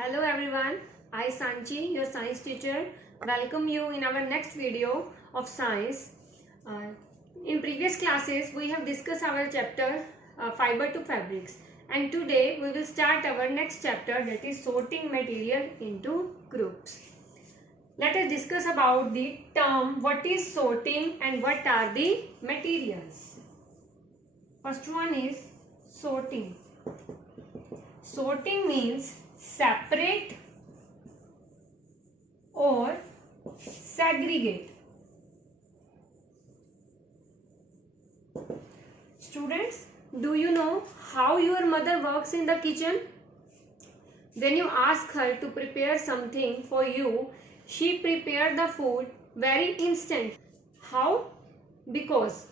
Hello everyone, I Sanchi, your science teacher, welcome you in our next video of science. In previous classes, we have discussed our chapter fiber to fabrics, and today we will start our next chapter, that is sorting material into groups. Let us discuss about the term what is sorting and what are the materials. First one is sorting. Sorting means separate or segregate. Students, do you know how your mother works in the kitchen? When you ask her to prepare something for you, she prepares the food very instant. How? Because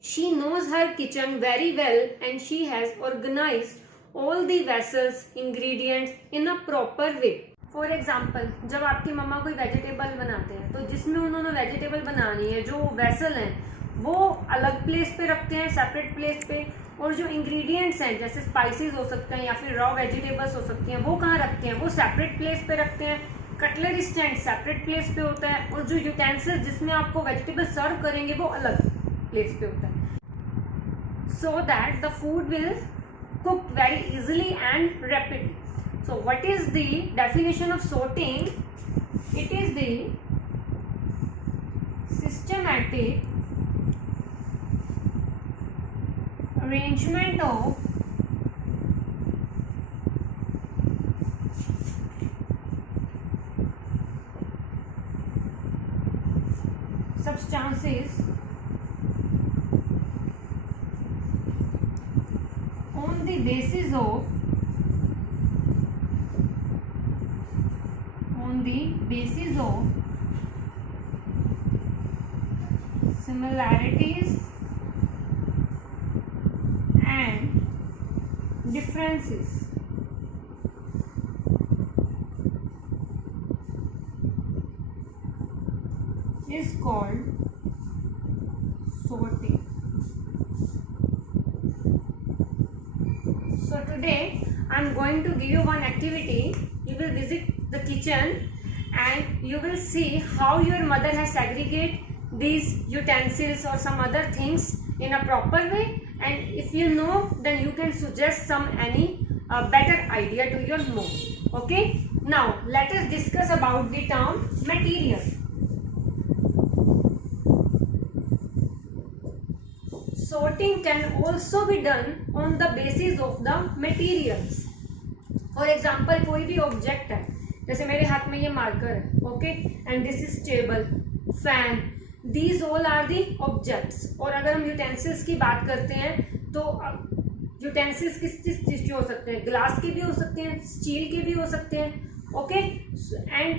she knows her kitchen very well and she has organized all the vessels, ingredients in a proper way. For example, जब आपकी मम्मा कोई vegetable बनाते हैं तो जिसमें उन्होंने vegetable बनानी है, जो वेसल हैं वो अलग प्लेस पे रखते हैं, सेपरेट प्लेस पे, और जो इंग्रेडिएंट्स हैं जैसे स्पाइसेस हो सकते हैं या फिर रॉ वेजिटेबल्स हो सकती हैं वो कहाँ रखते हैं, वो सेपरेट प्लेस पे रखते हैं. कटलरी स्टैंड सेपरेट प्लेस पे होता है और जो यूटेंसिल्स जिसमें आपको वेजिटेबल सर्व करेंगे वो अलग प्लेस पे होता है. So that the food will cook very easily and rapidly. So what is the definition of sorting? It is the systematic arrangement of substances on the basis of similarities and differences. Is called sorting. So today I am going to give you one activity. You will visit the kitchen and you will see how your mother has segregated these utensils or some other things in a proper way, and if you know then you can suggest any better idea to your mom. Okay, now let us discuss about the term material. Sorting can also be done on the basis of the materials. For example, कोई भी object है, जैसे मेरे हाथ में ये marker है, okay, and this is table, fan, these all are the objects. और अगर हम यूटेंसिल्स की बात करते हैं तो यूटेंसिल्स किस चीज के हो सकते हैं, ग्लास के भी हो सकते हैं, स्टील के भी हो सकते हैं, ओके, एंड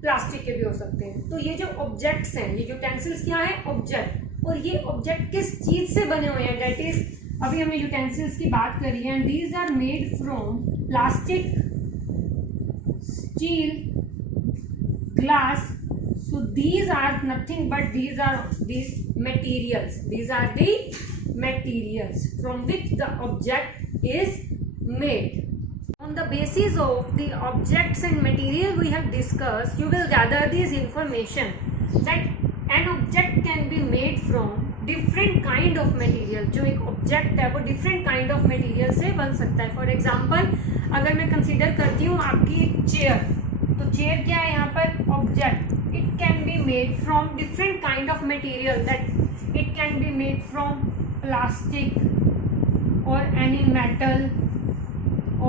प्लास्टिक के भी हो सकते हैं. तो ये जो ऑब्जेक्ट्स हैं, ये यूटेंसिल्स क्या है, ऑब्जेक्ट. और ये ऑब्जेक्ट किस चीज से बने हुए हैं, दैट इज अभी हमने यूटेंसिल्स की बात करी है, and these are made from plastic, steel, glass. So these are nothing but these materials. These are the materials from which the object is made. On the basis of the objects and material we have discussed, you will gather this information that an object can be made from different kind of material. जो एक object है वो different kind of material से बन सकता है. For example, अगर मैं consider करती हूँ आपकी एक chair, तो chair क्या है यहाँ पर, object. It can be made from different kind of material, that it can be made from plastic or any metal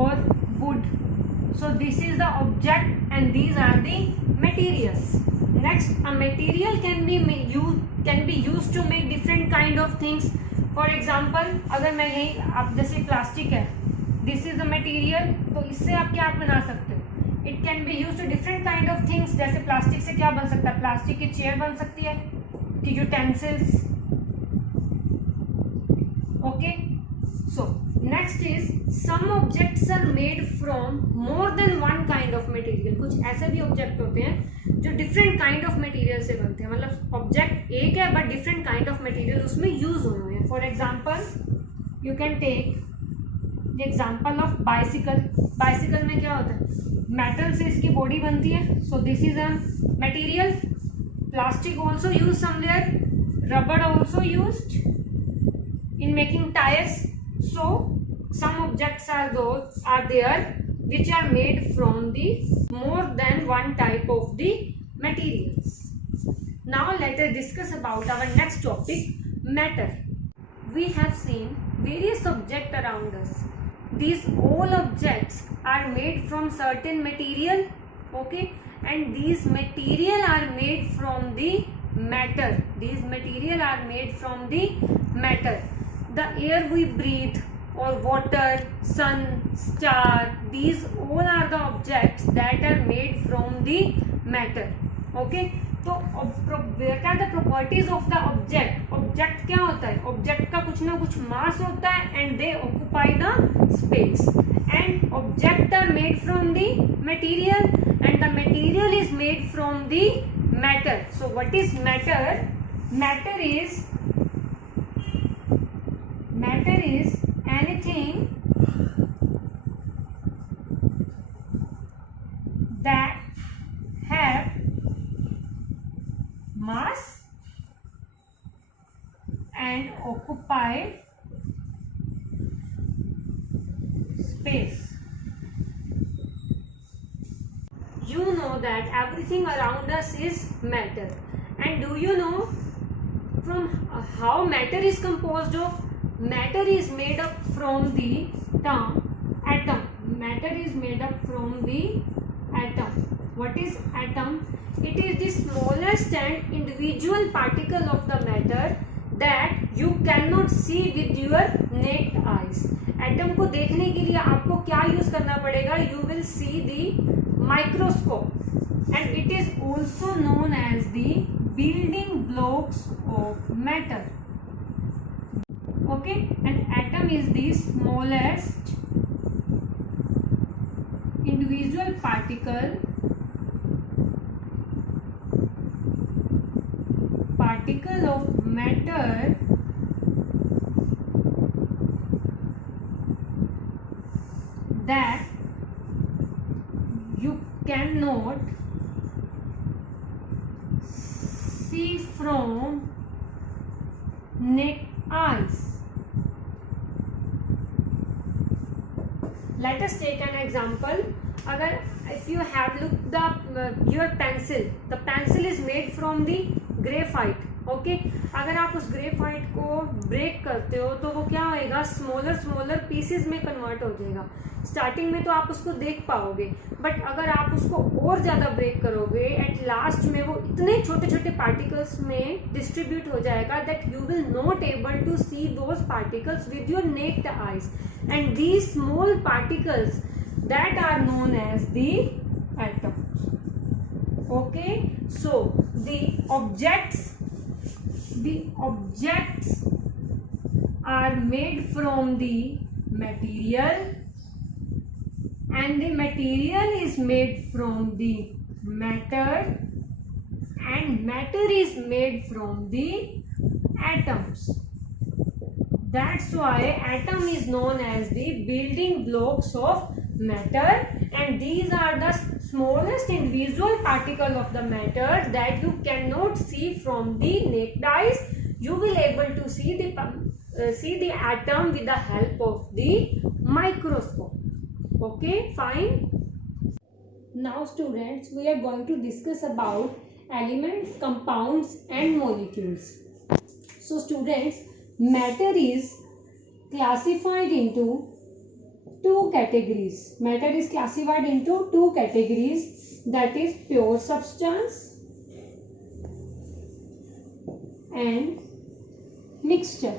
or wood. So this is the object and these are the materials. Next, a material can be used to make different kind of things. For example, अगर मैं यही आप जैसे plastic है, this is the material, तो इससे आप क्या बना सकते हो, it can be use to different kind of things. जैसे प्लास्टिक से क्या बन सकता है, प्लास्टिक की चेयर बन सकती है, की utensils, okay. So next is some objects are made from more than one kind of material. कुछ ऐसे भी ऑब्जेक्ट होते हैं जो डिफरेंट काइंड ऑफ मटेरियल से बनते हैं, मतलब ऑब्जेक्ट एक है but different kind of material उसमें यूज हुए हैं. For example you can take the example of bicycle. Bicycle में क्या होता है, मेटल से इसकी बॉडी बनती है, सो this is a material. Plastic also use somewhere, rubber also used in making tires. So some objects are there which are made from the more than one type of the materials. Now let us discuss about our next topic, matter. We have seen various objects around us. These all objects are made from certain material, okay, and these material are made from the matter. These material are made from the matter. The air we breathe or water, sun, star, these all are the objects that are made from the matter. Okay, तो what are the properties of the object? Object क्या होता है? Object का कुछ ना कुछ mass होता है and they occupy the space. And object are made from the material and the material is made from the matter. So what is matter? Matter is anything that have mass and occupy space. You know that everything around us is matter, and do you know from how matter is composed of? Matter is made up from the term atom. Matter is made up from the atom. What is atom? It is the smallest and individual particle of the matter that you cannot see with your naked eyes. Atom को देखने के लिए आपको क्या use करना पड़ेगा? You will see the microscope, and it is also known as the building blocks of matter. Okay, and atom is the smallest individual particle of matter that you cannot see from naked eyes. Let us take an example. अगर if you have looked the your pencil, the pencil is made from the graphite. Okay, अगर आप उस graphite को break करते हो तो वो क्या होएगा? स्मॉलर पीसेस में कन्वर्ट हो जाएगा. स्टार्टिंग में तो आप उसको देख पाओगे, बट अगर आप उसको और ज़्यादा ब्रेक करोगे एट लास्ट में वो इतने छोटे छोटे पार्टिकल्स में डिस्ट्रीब्यूट हो जाएगा that you will not able to see those particles with your naked eyes. And these small particles that are known as the atom. Okay, so the objects are made from the material and the material is made from the matter and matter is made from the atoms. That's why atom is known as the building blocks of matter, and these are the smallest individual particle of the matter that you cannot see from the naked eyes. You will able to see the atom with the help of the microscope. Okay, fine. Now students, we are going to discuss about elements, compounds and molecules. So students, matter is classified into two categories. Matter is classified into two categories, that is pure substance and mixture.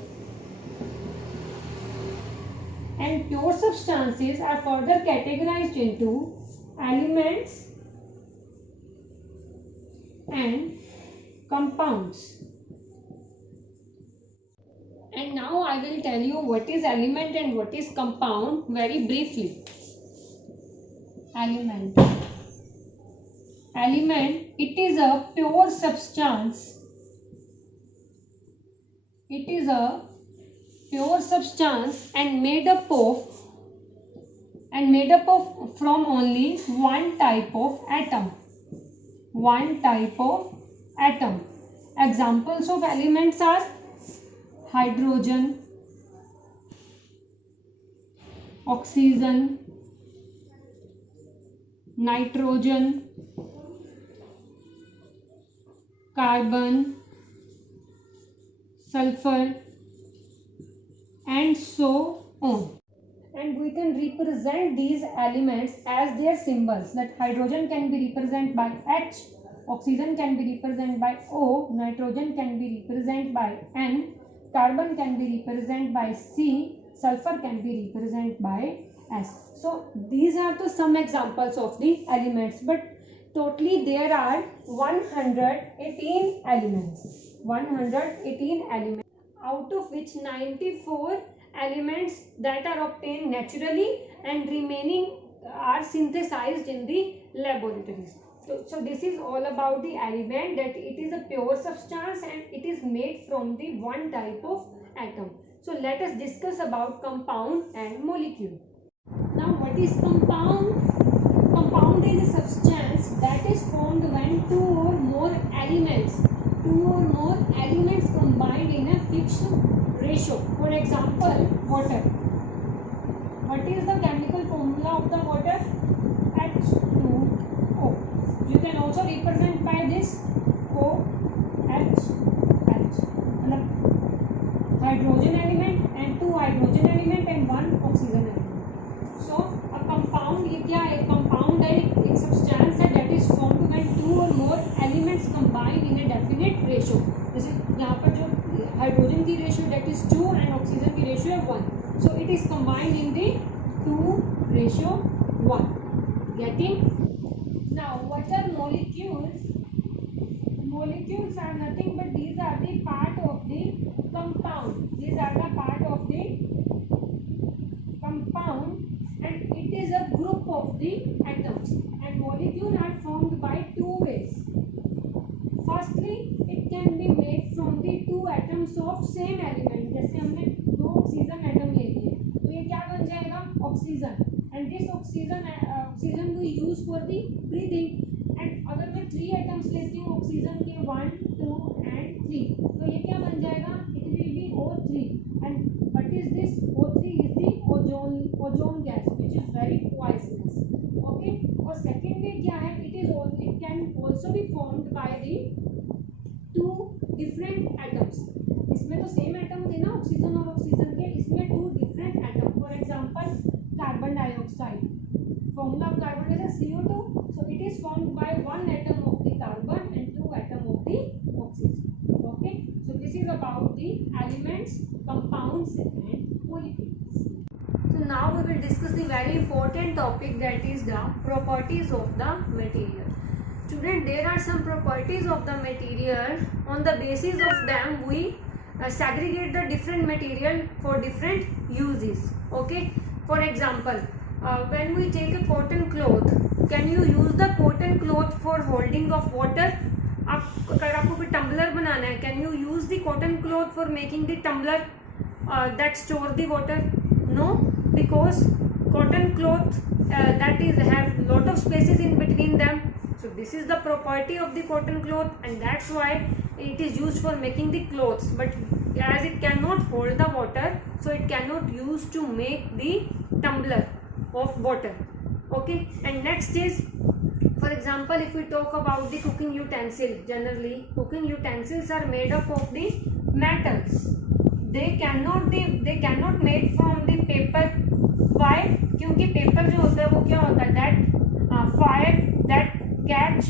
And pure substances are further categorized into elements and compounds. And now I will tell you what is element and what is compound very briefly. Element, it is a pure substance. It is a pure substance and made up and made up of from only one type of atom. One type of atom. Examples of elements are hydrogen, oxygen, nitrogen, carbon, sulfur, and so on. And we can represent these elements as their symbols. That hydrogen can be represented by H, oxygen can be represented by O, nitrogen can be represented by N, carbon can be represented by C, sulfur can be represented by S. So these are the some examples of the elements, but totally there are 118 elements. 118 elements, out of which 94 elements that are obtained naturally and remaining are synthesized in the laboratories. So this is all about the element, that it is a pure substance and it is made from the one type of atom. So let us discuss about compound and molecule. Now what is compound? Compound is a substance that is formed when two or more elements combined in a fixed ratio. For example, water. What is the chemical formula of the water? H2O. You can also represent by this OH. Hydrogen element and two hydrogen element and one oxygen element. So a compound, ये क्या है? Compound है एक substance है that is formed when two or more elements combined in a definite ratio. जैसे यहाँ पर जो हाइड्रोजन की ratio that is 2 and oxygen की रेशियो है 1. So it is combined in the 2:1. Getting? Now what are molecules? Molecules are nothing but these are the part of the compound. These are the part of the compound, and it is a group of the atoms, and molecules are formed by two ways. Firstly, it can be made from the two atoms of same element. जैसे हमने दो oxygen atom ले लिए तो ये क्या बन जाएगा? Oxygen. And this oxygen we use for the breathing. And अगर मैं 3 एटम्स लेती हूँ ऑक्सीजन के 1, 2 and 3 तो ये क्या बन जाएगा? It will be O3. And what is this? O3 is the ozone gas which is very poisonous. Okay. और सेकंड वे क्या है? It can also be formed by the two different atoms. इसमें तो सेम एटम थे ना oxygen और oxygen के, इसमें two different atom. For example carbon dioxide. Formula of carbon is CO2. So it is formed by one atom of the carbon and two atom of the oxygen. Okay. So this is about the elements, compounds and molecules. So now we will discuss the very important topic, that is the properties of the material. Student, there are some properties of the material. On the basis of them we segregate the different material for different uses. Okay. For example, when we take a cotton cloth, can you use the cotton cloth for holding of water? अगर आपको कोई tumbler बनाना है, can you use the cotton cloth for making the tumbler that store the water? No, because cotton cloth that is have lot of spaces in between them. So this is the property of the cotton cloth, and that's why it is used for making the clothes. But as it cannot hold the water, so it cannot use to make the tumbler of water. Okay. And next is, for example, if we talk about the cooking utensil, generally cooking utensils are made up of the metals. They cannot made from the paper. Why? क्योंकि paper जो होता है वो क्या होता है? That fire that catch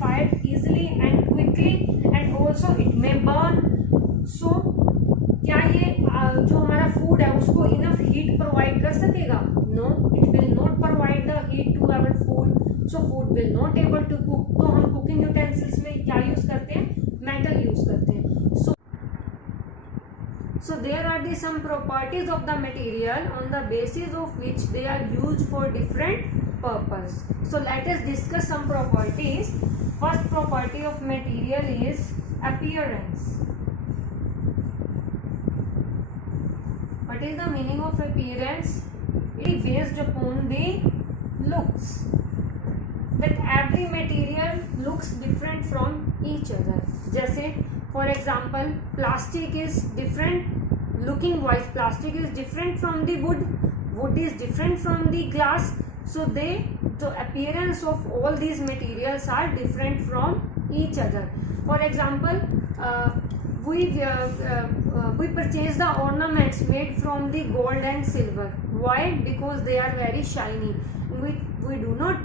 fire easily and quickly, and also it may burn. So क्या ये जो हमारा फूड है उसको इनफ हीट प्रोवाइड कर सकेगा? No, it will not provide the heat to our food. So food will not able to cook. तो हम कुकिंग यूटेंसिल्स में क्या यूज करते हैं? मेटल यूज करते हैं. So there are the some properties of the material on the basis of which they are used for different purpose. So let us discuss some properties. First property of material is appearance. is the meaning of appearance? It is based upon the looks. That every material looks different from each other. जैसे for example, plastic is different looking wise. Plastic is different from the wood. Wood is different from the glass. So the appearance of all these materials are different from each other. For example, we purchase the ornaments made from the gold and silver. Why? Because they are very shiny. We do not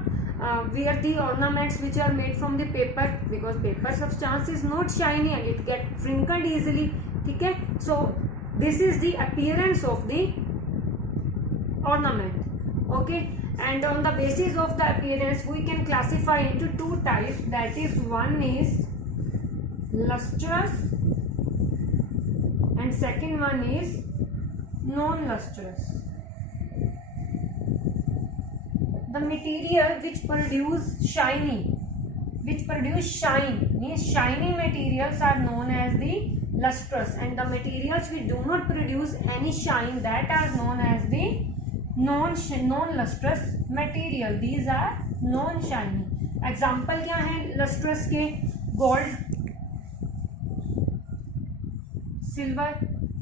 wear the ornaments which are made from the paper, because paper substance is not shiny and it gets wrinkled easily. Okay? So this is the appearance of the ornament. Okay, and on the basis of the appearance we can classify into two types. That is, one is lustrous and second one is non-lustrous. The material which produce shine means shiny materials are known as the lustrous, and the materials which do not produce any shine, that are known as the non-lustrous material. These are non-shiny. Example क्या है lustrous के? Gold, silver,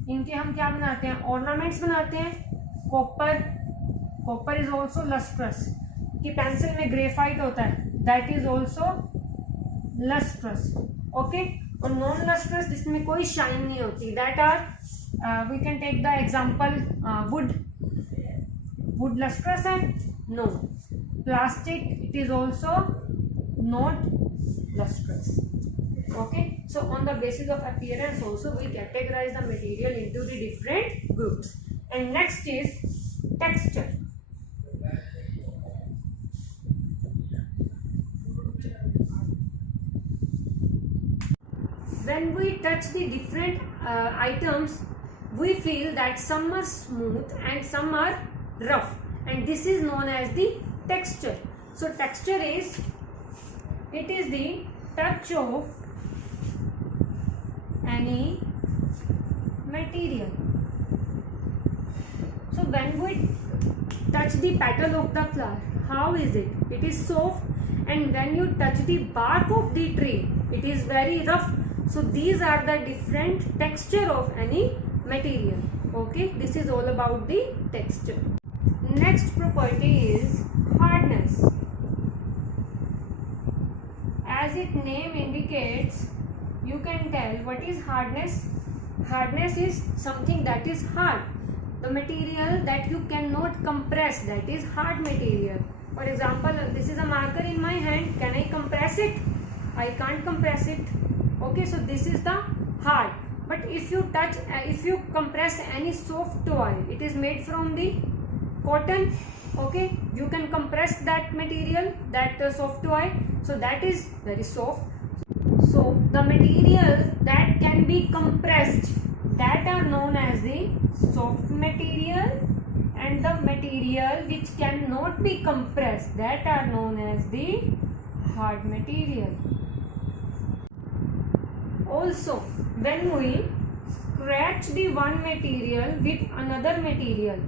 इनके हम क्या बनाते हैं? Ornaments बनाते हैं. Copper is also lustrous. कि पेंसिल में ग्रेफाइट होता है, that is also lustrous. Okay? और नॉन लस्ट्रस जिसमें कोई शाइन नहीं होती, that are we can take the example wood lustrous है? No. Plastic, it is also not lustrous. Okay, so on the basis of appearance also we categorize the material into the different groups. And next is texture. When we touch the different items, we feel that some are smooth and some are rough, and this is known as the texture. So texture is, it is the touch of any material. So when we touch the petal of the flower, how is it? It is soft, and when you touch the bark of the tree, it is very rough. So these are the different texture of any material. Okay, this is all about the texture. Next property is hardness. As its name indicates, you can tell what is hardness. Hardness is something that is hard. The material that you cannot compress, that is hard material. For example, this is a marker in my hand. Can I compress it? I can't compress it. Okay, so this is the hard. But if you touch, if you compress any soft toy, it is made from the cotton. Okay, you can compress that material, that soft toy. So that is very soft. So the material that can be compressed, that are known as the soft material, and the material which cannot be compressed, that are known as the hard material. Also, when we scratch the one material with another material,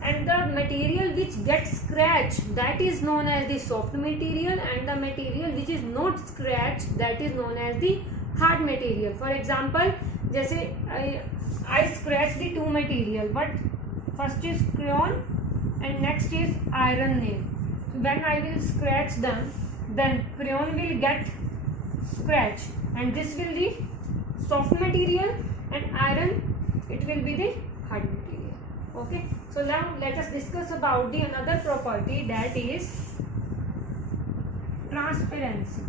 and the material which gets scratched, that is known as the soft material, and the material which is not scratched, that is known as the hard material. For example, जैसे I scratch the two material, but first is crayon and next is iron nail. So when I will scratch them, then crayon will get scratched, and this will be soft material, and iron, it will be the hard material. Okay, so now let us discuss about the another property, that is transparency.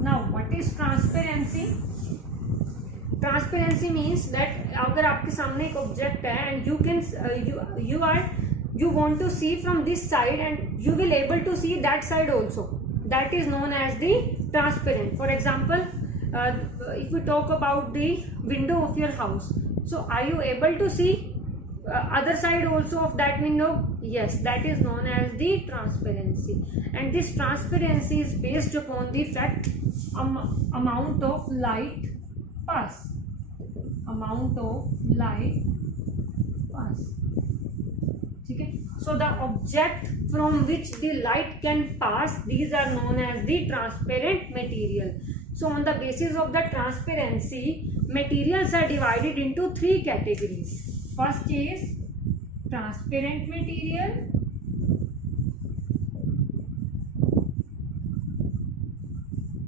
Now what is transparency? Transparency means that अगर आपके सामने एक object है and you can you want to see from this side and you will able to see that side also, that is known as the transparent. For example, if we talk about the window of your house, so are you able to see other side also of that window? Yes, that is known as the transparency. And this transparency is based upon the fact amount of light pass. amount of light pass. ठीक है. So the object from which the light can pass, these are known as the transparent material. So on the basis of the transparency, materials are divided into three categories. First is transparent material,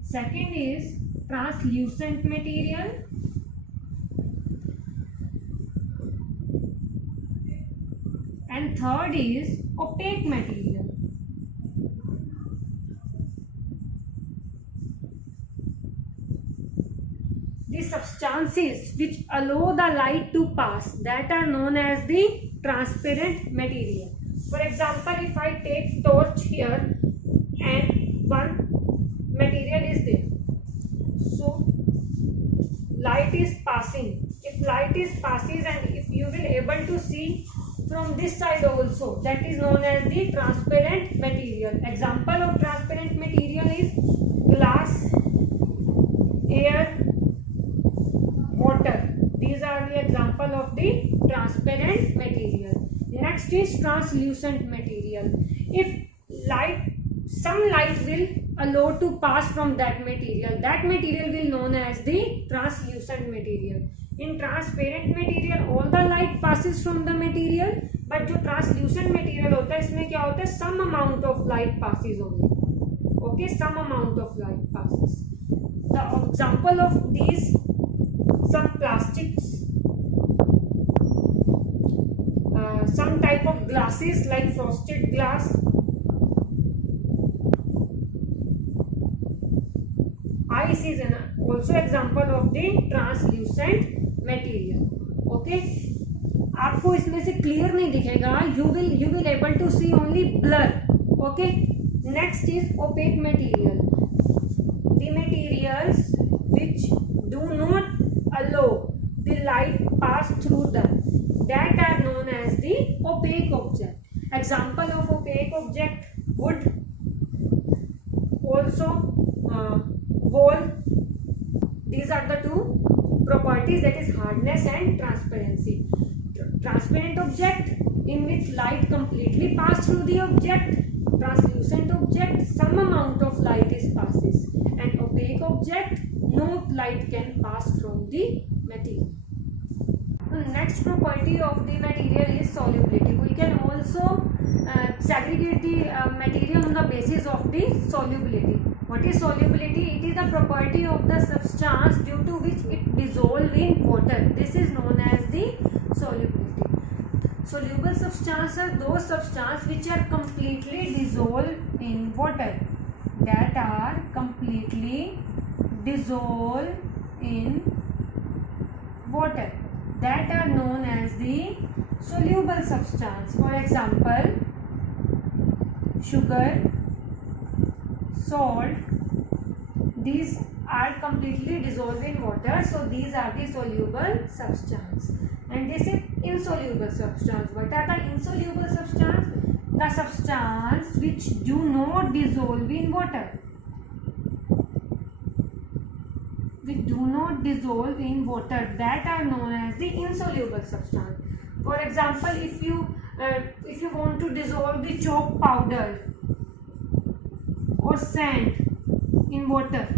second is translucent material, and third is opaque material. The substances which allow the light to pass, that are known as the transparent material. For example, if I take torch here and one material is there, so light is passing. If light is passes and if you will able to see from this side also, that is known as the transparent material. Example of transparent material is glass, air, water. These are the example of the transparent material. Next is translucent material. If light, some light will allow to pass from that material will known as the translucent material. In transparent material all the light passes from the material, but जो translucent material होता है इसमें क्या होता है, some amount of light passes only. Okay, some amount of light passes. The example of these, some plastics, some type of glasses like frosted glass, ice is also example of the translucent material. Okay, आपको इसमें से clear नहीं दिखेगा, you will able to see only blur. Okay, next is opaque material. The materials which do not allow the light pass through them, that are known as the opaque object. Example of opaque object: wood, also wall. These are the two properties, that is hardness and transparency. Transparent object in which light completely pass through the object. Translucent object, some amount of light is passes, and opaque object, no light can pass from the material. Next property of the material is solubility. We can also segregate the material on the basis of the solubility. What is solubility? It is the property of the substance due to which it dissolves in water. This is known as the solubility. Soluble substances are those substances which are completely dissolved in water. That are completely dissolved in water. That are known as the soluble substance. For example, sugar, salt, these are completely dissolved in water, so these are the soluble substance. And this is insoluble substance. What are the insoluble substance? The substance which do not dissolve in water. Which do not dissolve in water, that are known as the insoluble substance. For example, if you want to dissolve the chalk powder or sand in water,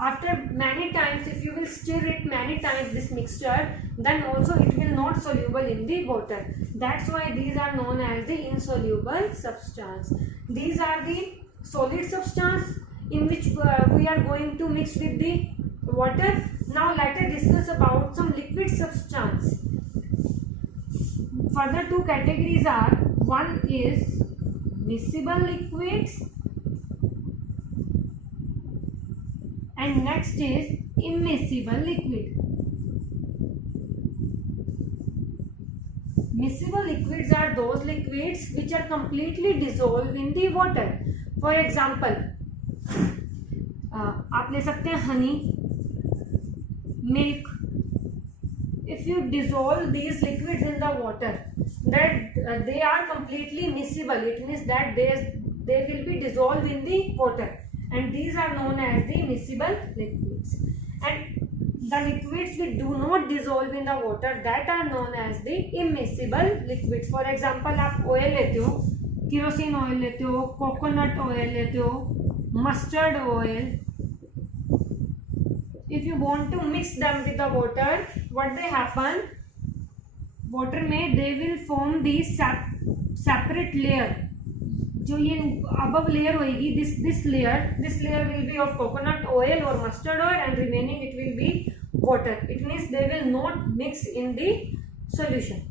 after many times, if you will stir it many times, this mixture, then also it will not soluble in the water. That's why these are known as the insoluble substance. These are the solid substance in which we are going to mix with the water. Now let us discuss about some liquid substance. Further two categories are, one is miscible liquids and next is immiscible liquid. Miscible liquids are those liquids which are completely dissolved in the water. For example, आप ले सकते हैं honey, milk. If you dissolve these liquids in the water, that they are completely miscible. It means that they will be dissolved in the water. and these are known as the miscible liquids. And the liquids which do not dissolve in the water, that are known as the immiscible liquids. For example, आप oil लेते हो, kerosene oil लेते हो, coconut oil लेते हो, mustard oil. If you want to mix them with the water, what they happen? Water में they will form the separate layer. जो ये above layer होएगी, this layer will be of coconut oil or mustard oil, and remaining it will be water. It means they will not mix in the solution.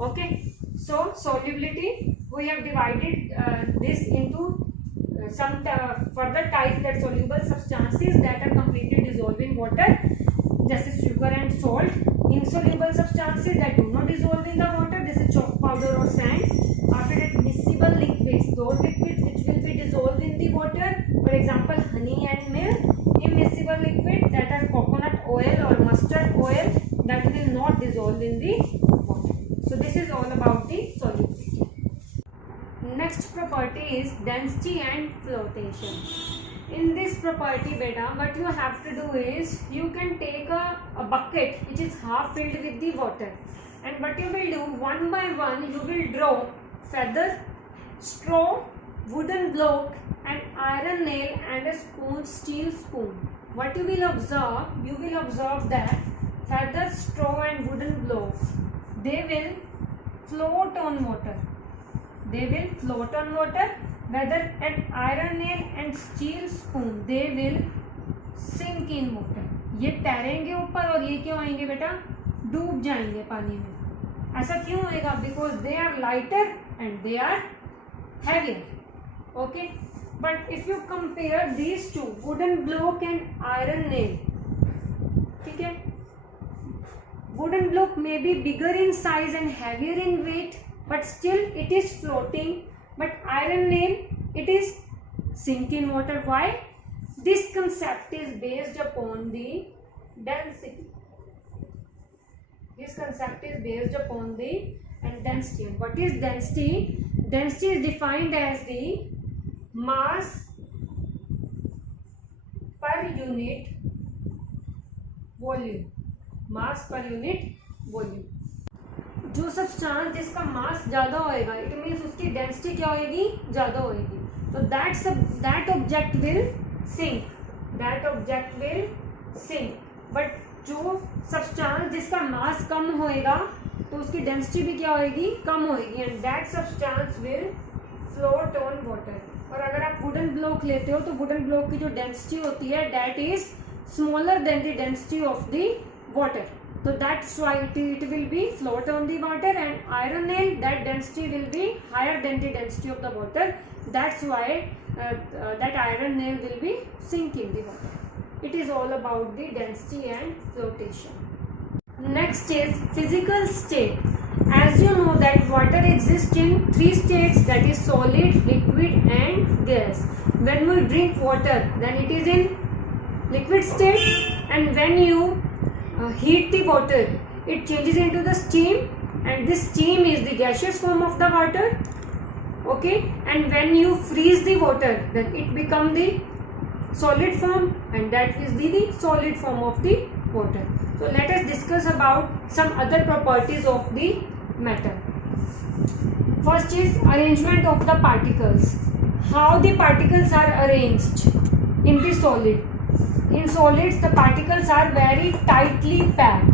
Okay, so solubility, we have divided this into some further types, that soluble substances that are completely dissolved in water, जैसे sugar and salt. Insoluble substances that do not dissolve in the water, जैसे chalk powder or sand. After that, miscible liquids, those liquids which will be dissolved in the water, for example honey and milk. Immiscible liquid, that are coconut oil or mustard oil, that will not dissolve in the water. So this is all about the solubility. Next property is density and flotation. In this property, beta, what you have to do is, you can take a bucket which is half filled with the water, and what you will do, one by one you will draw feather, straw, wooden block, and iron nail, and a spoon, steel spoon. What you will observe that feather, straw, and wooden blocks, they will float on water. Whether an iron nail and steel spoon, they will sink in water. ये तैरेंगे ऊपर और ये क्यों आएंगे बेटा? डूब जाएंगे पानी में. ऐसा क्यों होएगा? Because they are lighter and they are heavier. Okay, but if you compare these two, wooden block and iron nail, ठीक है, wooden block may be bigger in size and heavier in weight, but still it is floating. But iron nail, it is sink in water. Why? This concept is based upon the density. And what is density? Density is defined as the mass per unit volume. जो substance जिसका मास ज्यादा होएगा, it means उसकी density क्या होएगी? ज्यादा होएगी. तो that object will sink. But जो सब्सटेंस जिसका मास कम होएगा, तो उसकी डेंसिटी भी क्या होएगी? कम होएगी. And that substance will float on water. और अगर आप वुडन ब्लॉक लेते हो, तो वुडन ब्लॉक की जो डेंसिटी होती है, that is smaller than the density of the water. So that's why it will be float on the water. And iron nail, that density will be higher than the density of the water. That's why that iron nail will be sink in the water. It is all about the density and flotation. Next is physical state. As you know that water exists in 3 states, that is solid, liquid and gas. When we drink water, then it is in liquid state, and when you heat the water, it changes into the steam, and this steam is the gaseous form of the water. Okay, and when you freeze the water, then it becomes the solid form, and that is the solid form of the water. So let us discuss about some other properties of the matter. First is arrangement of the particles. How the particles are arranged in the solid. In solids, the particles are very tightly packed.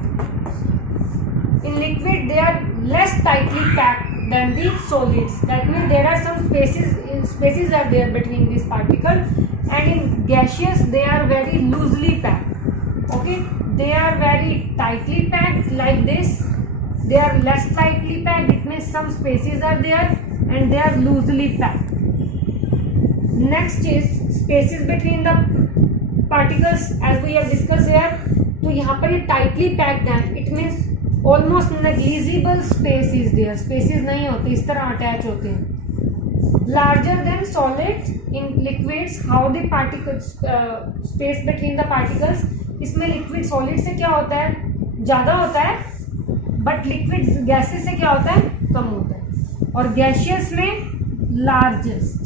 In liquid, they are less tightly packed than the solids. That means there are some spaces are there between these particles. And in gaseous, they are very loosely packed. Okay, they are very tightly packed like this. They are less tightly packed. It means some spaces are there, and they are loosely packed. Next is spaces between the particles, as we have discussed here. तो यहाँ पर ये tightly packed है. It means almost negligible space is there. Spaces नहीं होते, इस तरह attach होते हैं. Larger than solid in liquids. How the particles space between the particles. इसमें liquid solid से क्या होता है? ज़्यादा होता है. But liquid gases से क्या होता है? कम होता है. और gaseous में largest.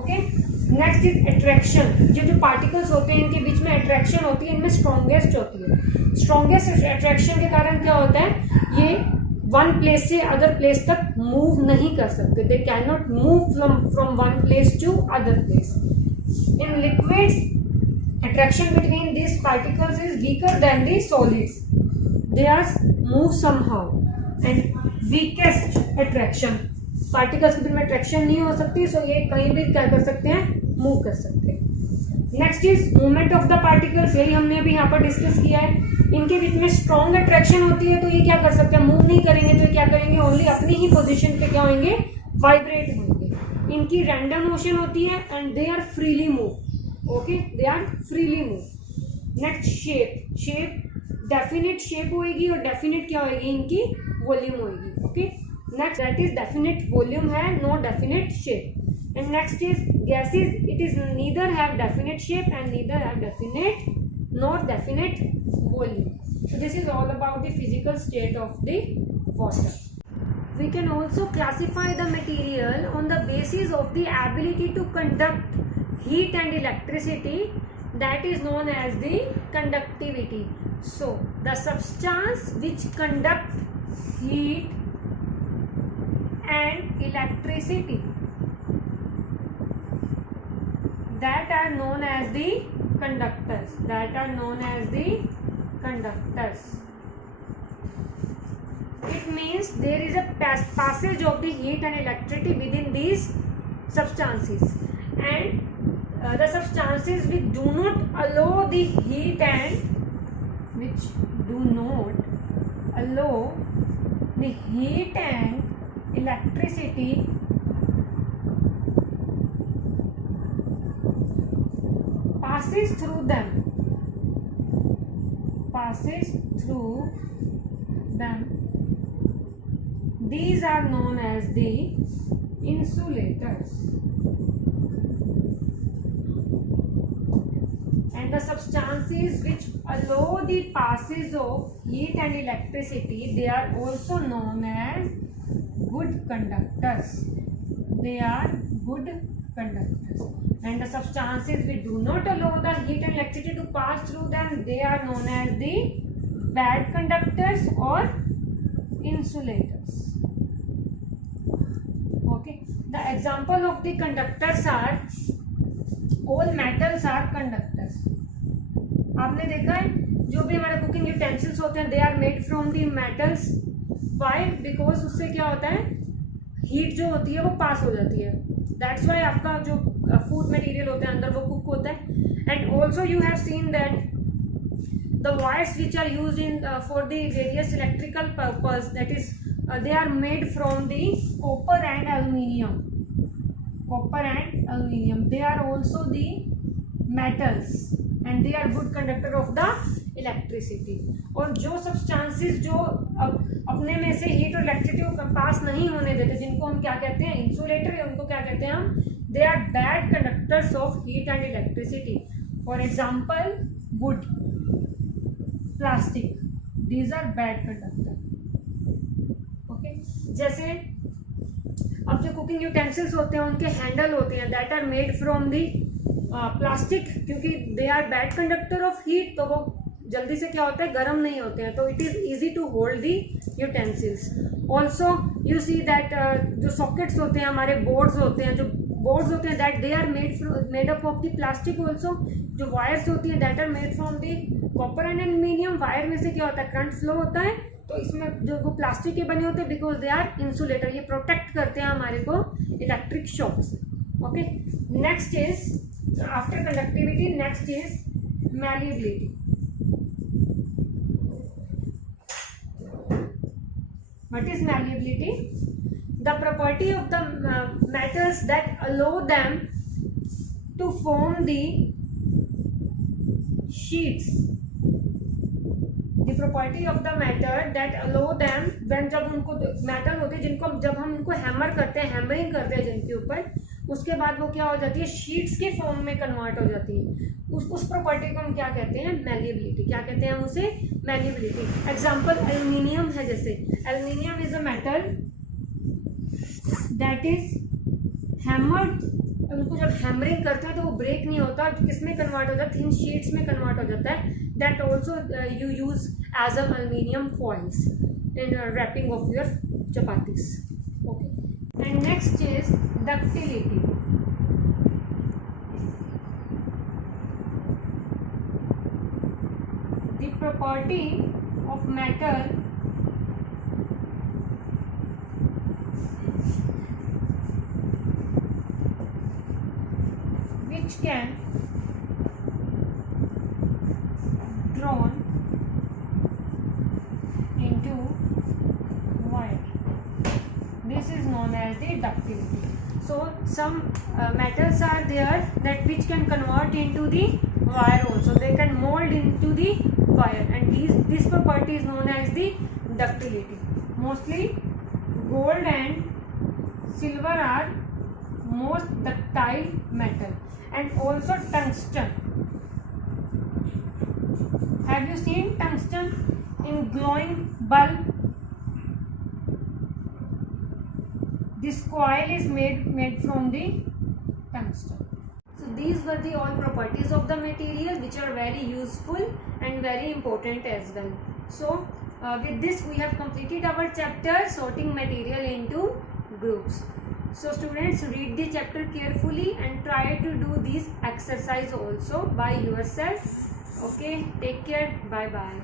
Okay. Next is attraction, जो पार्टिकल्स होते हैं इनके बीच में अट्रैक्शन होती है, इनमें स्ट्रॉन्गेस्ट होती है। स्ट्रॉन्गेस्ट अट्रैक्शन के कारण क्या होता है, ये वन प्लेस से अदर प्लेस तक मूव नहीं कर सकते, they can not move from one place to other place. In liquids attraction between these particles is weaker than the solids, they are move somehow, and weakest attraction, particles के बीच में attraction नहीं हो सकती, so ये कहीं भी क्या कर सकते हैं, move कर सकते हैं। next is movement of the particles, यही हमने अभी यहाँ पर डिस्कस किया है। इनके बीच में strong attraction होती है तो ये क्या कर सकते हैं, move नहीं करेंगे, तो ये क्या करेंगे, only अपनी ही position पे क्या होंगे, vibrate होंगे। इनकी random motion होती है and they are freely move, okay, they are freely move. Next shape, shape definite shape होएगी और डेफिनेट क्या होएगी, इनकी वॉल्यूम होएगी, okay. Next that is definite volume है, no definite shape. And next is gases, it is neither have definite shape and neither have definite not definite volume. So this is all about the physical state of the water. We can also classify the material on the basis of the ability to conduct heat and electricity, that is known as the conductivity. So the substance which conduct heat and electricity, that are known as the conductors, that are known as the conductors. It means there is a passage of the heat and electricity within these substances, and the substances which do not allow the heat and which do not allow the heat and electricity passes through them, these are known as the insulators. And the substances which allow the passage of heat and electricity, they are also known as good conductors. They are good conductors. And the substances which do not allow the heat and electricity to pass through them, they are known as the bad conductors or insulators. Okay. The example of the conductors are, all metals are conductors. आपने देखा है जो भी हमारे cooking utensils होते हैं, they are made from the metals. Why? Because उससे क्या होता है, हीट जो होती है वो पास हो जाती है, दैट्स वाई आपका जो फूड मटेरियल होता है अंदर वो कुक होता है। And also you have seen that the wires which are use in for the various electrical purpose, that is they are made from the copper and aluminium, copper and aluminum, they are also the metals and they are good conductor of the electricity. और जो substances जो अपने में से heat और electricity को पास नहीं होने देते, जिनको हम क्या कहते हैं, इंसुलेटर, या उनको क्या कहते हैं हम, they are bad conductors of heat and electricity. For example, wood, plastic, these are bad conductor. Okay, जैसे अब जो कुकिंग यूटेंसिल्स होते हैं उनके हैंडल होते हैं, that are made from the plastic, क्योंकि they are bad conductor of heat, तो वो जल्दी से क्या होता है, गर्म नहीं होते हैं, तो it is easy to hold the utensils. Also you see that जो सॉकेट्स होते हैं, हमारे बोर्ड्स होते हैं, जो बोर्ड्स होते हैं that they are made up of the plastic. Also जो वायर्स होती हैं that are made from the copper and aluminium. Wire में से क्या होता है, करंट फ्लो होता है, तो इसमें जो वो प्लास्टिक के बने होते हैं, बिकॉज दे आर इंसुलेटर, ये प्रोटेक्ट करते हैं हमारे को इलेक्ट्रिक शॉक से। Okay, next is after conductivity, next is malleability. What is malleability? The property of the metals that allow them to form the sheets. The property of the metal that allow them, when जब उनको metal होते हैं जिनको जब हम उनको hammer करते हैं, हैमरिंग करते हैं जिनके ऊपर, उसके बाद वो क्या हो जाती है, शीट्स के फॉर्म में कन्वर्ट हो जाती है। उस प्रॉपर्टी को हम क्या कहते हैं, मैलिएबिलिटी। क्या कहते हैं हम उसे, मैलिएबिलिटी। एग्जांपल एल्यूमिनियम है, जैसे aluminium is a metal that is hammered उनको जब हैमरिंग करते हैं तो वो ब्रेक नहीं होता, किस में कन्वर्ट हो जाता है, थिन शीट्स में कन्वर्ट हो जाता है. That also you use as aluminium foils in wrapping of your chapatis. Okay, and next is ductility. The property of metal which can drawn into wire. This is known as the ductility. So some metals are there that which can convert into the wire also. They can mold into the wire, and this property is known as the ductility. Mostly gold and silver are most ductile metal, and also tungsten. Have you seen tungsten in glowing bulb? This coil is made from the tungsten. So these were the all properties of the material, which are very useful and very important as well. So with this we have completed our chapter sorting material into groups. So students, read the chapter carefully and try to do this exercise also by yourself. Okay, take care, bye bye.